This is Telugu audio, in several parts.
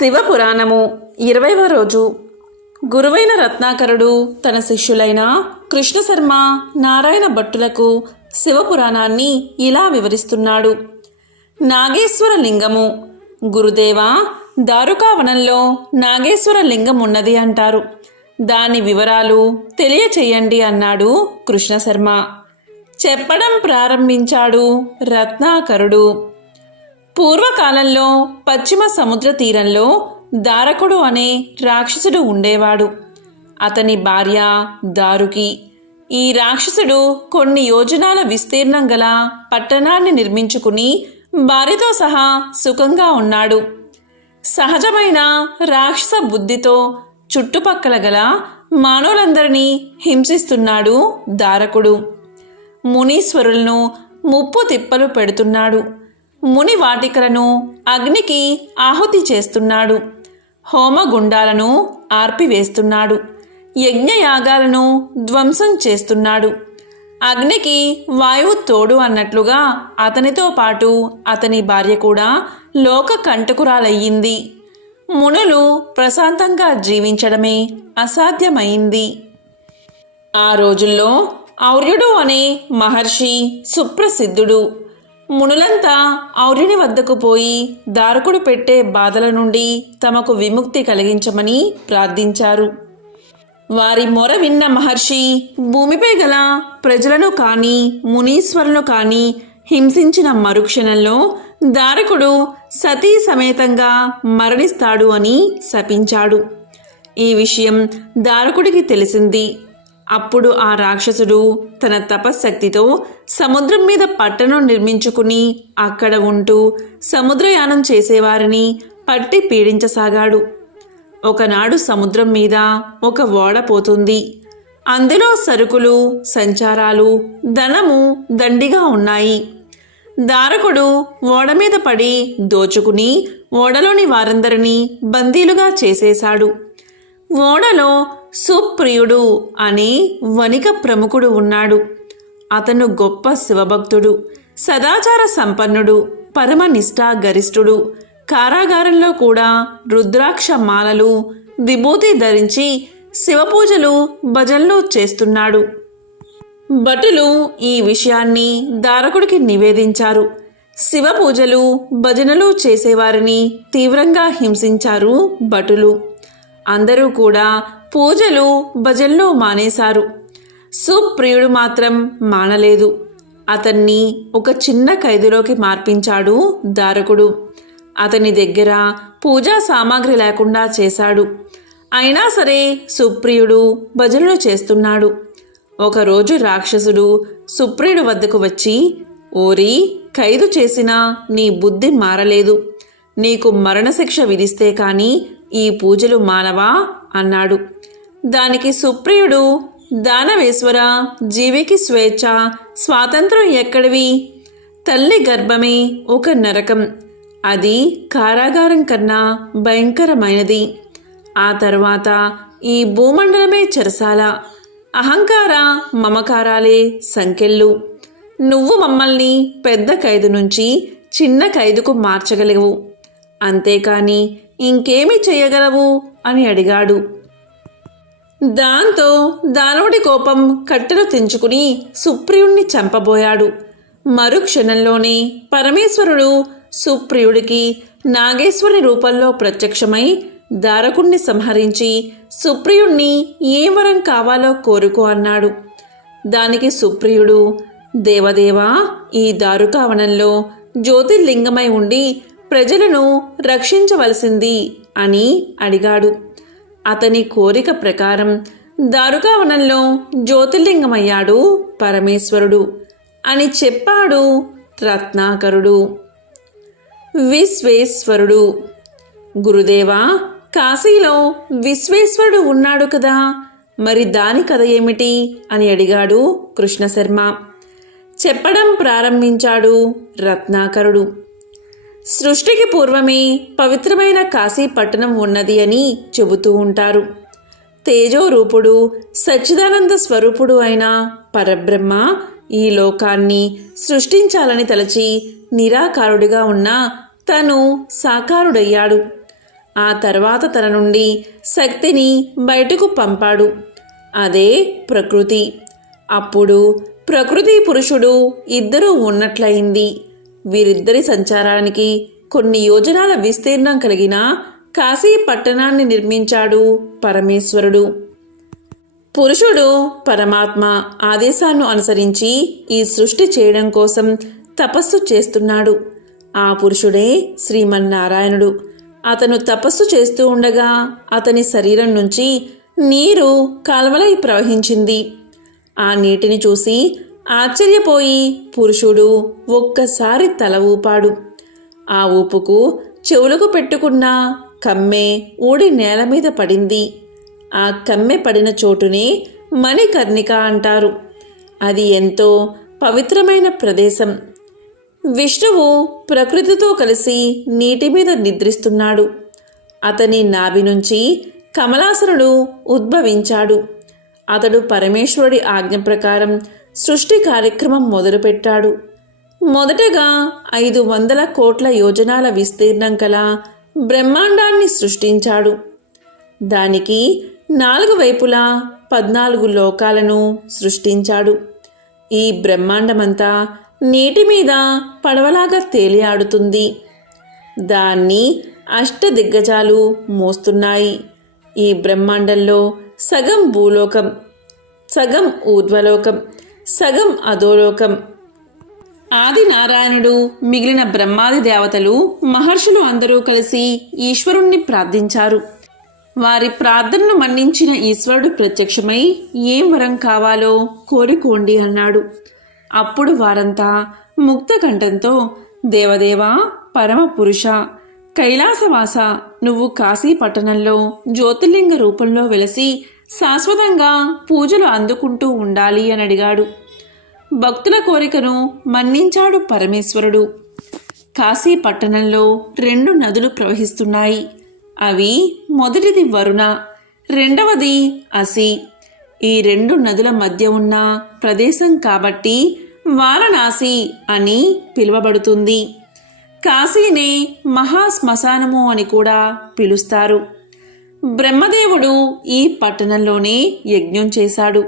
శివపురాణము ఇరవైవ రోజు. గురువైన రత్నాకరుడు తన శిష్యులైన కృష్ణశర్మ నారాయణ భట్టులకు శివపురాణాన్ని ఇలా వివరిస్తున్నాడు. నాగేశ్వర లింగము. గురుదేవ దారుకావనంలో నాగేశ్వర లింగం ఉన్నది అంటారు. దాని వివరాలు తెలియచేయండి అన్నాడు కృష్ణశర్మ. చెప్పడం ప్రారంభించాడు రత్నాకరుడు. పూర్వకాలంలో పశ్చిమ సముద్ర తీరంలో దారకుడు అనే రాక్షసుడు ఉండేవాడు. అతని భార్య దారుకి. ఈ రాక్షసుడు కొన్ని యోజనాల విస్తీర్ణం గల పట్టణాన్ని నిర్మించుకుని భార్యతో సహా సుఖంగా ఉన్నాడు. సహజమైన రాక్షస బుద్ధితో చుట్టుపక్కల గల మానవులందరినీ హింసిస్తున్నాడు దారకుడు. మునీశ్వరులను ముప్పు తిప్పలు పెడుతున్నాడు. ముని వాటికలను అగ్నికి ఆహుతి చేస్తున్నాడు. హోమగుండాలను ఆర్పివేస్తున్నాడు. యజ్ఞయాగాలను ధ్వంసం చేస్తున్నాడు. అగ్నికి వాయువు తోడు అన్నట్లుగా అతనితో పాటు అతని భార్య కూడా లోక కంటకురాలయ్యింది. మునులు ప్రశాంతంగా జీవించడమే అసాధ్యమైంది. ఆ రోజుల్లో ఔర్యుడు అనే మహర్షి సుప్రసిద్ధుడు. మునులంతా ఔర్యుని వద్దకు పోయి దారకుడు పెట్టే బాధల నుండి తమకు విముక్తి కలిగించమని ప్రార్థించారు. వారి మొర విన్న మహర్షి భూమిపై గల ప్రజలను కానీ మునీశ్వరులను కానీ హింసించిన మరుక్షణంలో దారకుడు సతీ సమేతంగా మరణిస్తాడు అని శపించాడు. ఈ విషయం దారకుడికి తెలిసింది. అప్పుడు ఆ రాక్షసుడు తన తపశ్శక్తితో సముద్రం మీద పట్టణం నిర్మించుకుని అక్కడ ఉంటూ సముద్రయానం చేసేవారిని పట్టి పీడించసాగాడు. ఒకనాడు సముద్రం మీద ఒక ఓడ పోతుంది. అందులో సరుకులు సంచారాలు ధనము దండిగా ఉన్నాయి. దారకుడు ఓడ మీద పడి దోచుకుని ఓడలోని వారందరినీ బందీలుగా చేసేశాడు. ఓడలో సుప్రియుడు అనే వణిక ప్రముఖుడు ఉన్నాడు. అతను గొప్ప శివభక్తుడు సదాచార సంపన్నుడు పరమ నిష్ఠా గరిష్ఠుడు. కారాగారంలో కూడా రుద్రాక్ష మాలలు విభూతి ధరించి శివపూజలు భజనలు చేస్తున్నాడు. భటులు ఈ విషయాన్ని దారకుడికి నివేదించారు. శివ పూజలు భజనలు చేసేవారిని తీవ్రంగా హింసించారు భటులు. అందరూ కూడా పూజలు భజనలు మానేశారు. సుప్రియుడు మాత్రం మానలేదు. అతన్ని ఒక చిన్న ఖైదులోకి మార్పించాడు దారకుడు. అతని దగ్గర పూజా సామాగ్రి లేకుండా చేశాడు. అయినా సరే సుప్రియుడు భజనలు చేస్తున్నాడు. ఒకరోజు రాక్షసుడు సుప్రియుడు వద్దకు వచ్చి ఓరి ఖైదు చేసినా నీ బుద్ధి మారలేదు. నీకు మరణశిక్ష విధిస్తే కానీ ఈ పూజలు మానవా? అన్నాడు. దానికి సుప్రియుడు దానవేశ్వర జీవికి స్వేచ్ఛ స్వాతంత్రం ఎక్కడివి? తల్లి గర్భమే ఒక నరకం. అది కారాగారం కన్నా భయంకరమైనది. ఆ తర్వాత ఈ భూమండలమే చెరసాల. అహంకార మమకారాలే సంకెళ్ళు. నువ్వు మమ్మల్ని పెద్ద ఖైదు నుంచి చిన్న ఖైదుకు మార్చగలవు. అంతేకాని ఇంకేమి చేయగలవు? అని అడిగాడు. దాంతో దానవుడి కోపం కట్టెలు తెంచుకుని సుప్రియుణ్ణి చంపబోయాడు. మరుక్షణంలోనే పరమేశ్వరుడు సుప్రియుడికి నాగేశ్వరుని రూపంలో ప్రత్యక్షమై దారకుణ్ణి సంహరించి సుప్రియుణ్ణి ఏ వరం కావాలో కోరుకో అన్నాడు. దానికి సుప్రియుడు దేవదేవా ఈ దారుకావనంలో జ్యోతిర్లింగమై ఉండి ప్రజలను రక్షించవలసింది అని అడిగాడు. అతని కోరిక ప్రకారం దారుకావనంలో జ్యోతిర్లింగమయ్యాడు పరమేశ్వరుడు అని చెప్పాడు రత్నాకరుడు. విశ్వేశ్వరుడు. గురుదేవా కాశీలో విశ్వేశ్వరుడు ఉన్నాడు కదా మరి దాని కథ ఏమిటి అని అడిగాడు కృష్ణశర్మ. చెప్పడం ప్రారంభించాడు రత్నాకరుడు. సృష్టికి పూర్వమే పవిత్రమైన కాశీ పట్టణం ఉన్నది అని చెబుతూ ఉంటారు. తేజోరూపుడు సచ్చిదానంద స్వరూపుడు అయిన పరబ్రహ్మ ఈ లోకాన్ని సృష్టించాలని తలచి నిరాకారుడిగా ఉన్న తను సాకారుడయ్యాడు. ఆ తర్వాత తన నుండి శక్తిని బయటకు పంపాడు. అదే ప్రకృతి. అప్పుడు ప్రకృతి పురుషుడు ఇద్దరూ ఉన్నట్లయింది. వీరిద్దరి సంచారానికి కొన్ని యోజనాల విస్తీర్ణం కలిగిన కాశీ పట్టణాన్ని నిర్మించాడు పరమేశ్వరుడు. పురుషుడు పరమాత్మ ఆదేశాలను అనుసరించి ఈ సృష్టి చేయడం కోసం తపస్సు చేస్తున్నాడు. ఆ పురుషుడే శ్రీమన్నారాయణుడు. అతను తపస్సు చేస్తూ ఉండగా అతని శరీరం నుంచి నీరు కాల్వలై ప్రవహించింది. ఆ నీటిని చూసి ఆశ్చర్యపోయి పురుషుడు ఒక్కసారి తల ఊపాడు. ఆ ఊపుకు చెవులకు పెట్టుకున్న కమ్మె ఊడి నేల మీద పడింది. ఆ కమ్మె పడిన చోటునే మణికర్ణిక అంటారు. అది ఎంతో పవిత్రమైన ప్రదేశం. విష్ణువు ప్రకృతితో కలిసి నీటి మీద నిద్రిస్తున్నాడు. అతని నాభి నుంచి కమలాసనుడు ఉద్భవించాడు. అతడు పరమేశ్వరుడి ఆజ్ఞ ప్రకారం సృష్టి కార్యక్రమం మొదలుపెట్టాడు. మొదటగా ఐదు వందల కోట్ల యోజనాల విస్తీర్ణం కల బ్రహ్మాండాన్ని సృష్టించాడు. దానికి నాలుగు వైపులా పద్నాలుగు లోకాలను సృష్టించాడు. ఈ బ్రహ్మాండమంతా నీటి మీద పడవలాగా తేలియాడుతుంది. దాన్ని అష్టదిగ్గజాలు మోస్తున్నాయి. ఈ బ్రహ్మాండంలో సగం భూలోకం సగం ఊర్ధ్వలోకం సగం అధోలోకం. ఆది నారాయణుడు మిగిలిన బ్రహ్మాది దేవతలు మహర్షులు అందరూ కలిసి ఈశ్వరుణ్ణి ప్రార్థించారు. వారి ప్రార్థనను మన్నించిన ఈశ్వరుడు ప్రత్యక్షమై ఏం వరం కావాలో కోరుకోండి అన్నాడు. అప్పుడు వారంతా ముక్త కంఠంతో దేవదేవా పరమ పురుష కైలాసవాస నువ్వు కాశీ పట్టణంలో జ్యోతిర్లింగ రూపంలో వెలసి శాశ్వతంగా పూజలు అందుకుంటూ ఉండాలి అని అడిగాడు. భక్తుల కోరికను మన్నించాడు పరమేశ్వరుడు. కాశీ పట్టణంలో రెండు నదులు ప్రవహిస్తున్నాయి. అవి మొదటిది వరుణ రెండవది అసి. ఈ రెండు నదుల మధ్య ఉన్న ప్రదేశం కాబట్టి వారణాసి అని పిలువబడుతుంది. కాశీనే మహాశ్మశానము అని కూడా పిలుస్తారు. బ్రహ్మదేవుడు ఈ పట్టణంలోనే యజ్ఞం చేశాడు.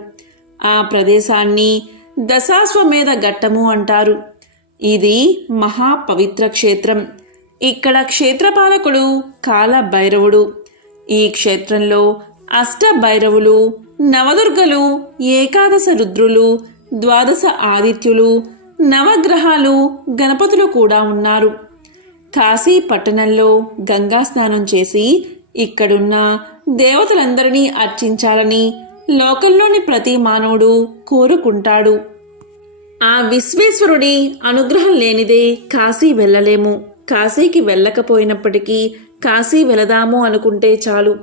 ఆ ప్రదేశాన్ని దశాశ్వమేధ ఘట్టము అంటారు. ఇది మహా పవిత్ర క్షేత్రం. ఇక్కడ క్షేత్రపాలకుడు కాలభైరవుడు. ఈ క్షేత్రంలో అష్ట భైరవులు నవదుర్గలు ఏకాదశ రుద్రులు ద్వాదశ ఆదిత్యులు నవగ్రహాలు గణపతులు కూడా ఉన్నారు. కాశీ పట్టణంలో గంగా స్నానం చేసి ఇక్కడున్న దేవతలందరినీ అర్చించాలని లోకంలోని ప్రతి మానవుడు కోరుకుంటాడు. ఆ విశ్వేశ్వరుడి అనుగ్రహం లేనిదే కాశీ వెళ్ళలేము. కాశీకి వెళ్ళకపోయినప్పటికీ కాశీ వెళదాము అనుకుంటే చాలు.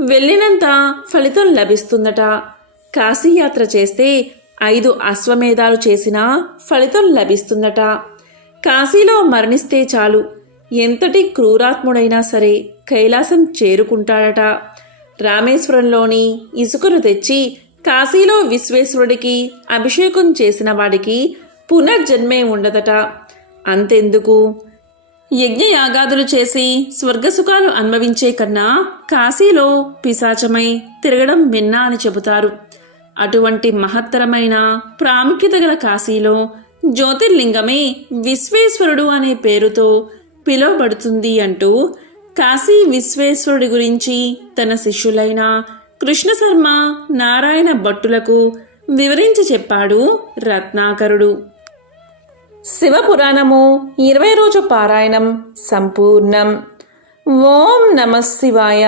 వెళ్ళినంత ఫలితం లభిస్తుందట. కాశీయాత్ర చేస్తే ఐదు అశ్వమేధాలు చేసినా ఫలితం లభిస్తుందట. కాశీలో మరణిస్తే చాలు. ఎంతటి క్రూరాత్ముడైనా సరే కైలాసం చేరుకుంటాడట. రామేశ్వరంలోని ఇసుకను తెచ్చి కాశీలో విశ్వేశ్వరుడికి అభిషేకం చేసిన వాడికి పునర్జన్మే ఉండదట. అంతెందుకు? యజ్ఞయాగాదులు చేసి స్వర్గసుఖాలు అనుభవించే కన్నా కాశీలో పిశాచమై తిరగడం మిన్నా అని చెబుతారు. అటువంటి మహత్తరమైన ప్రాముఖ్యత గల కాశీలో జ్యోతిర్లింగమే విశ్వేశ్వరుడు అనే పేరుతో పిలువబడుతుంది అంటూ కాశీ విశ్వేశ్వరుడి గురించి తన శిష్యులైన కృష్ణశర్మ నారాయణ భట్టులకు వివరించి చెప్పాడు రత్నాకరుడు. శివపురాణము ఇరవై రోజు పారాయణం సంపూర్ణం. ఓం నమ శివాయ.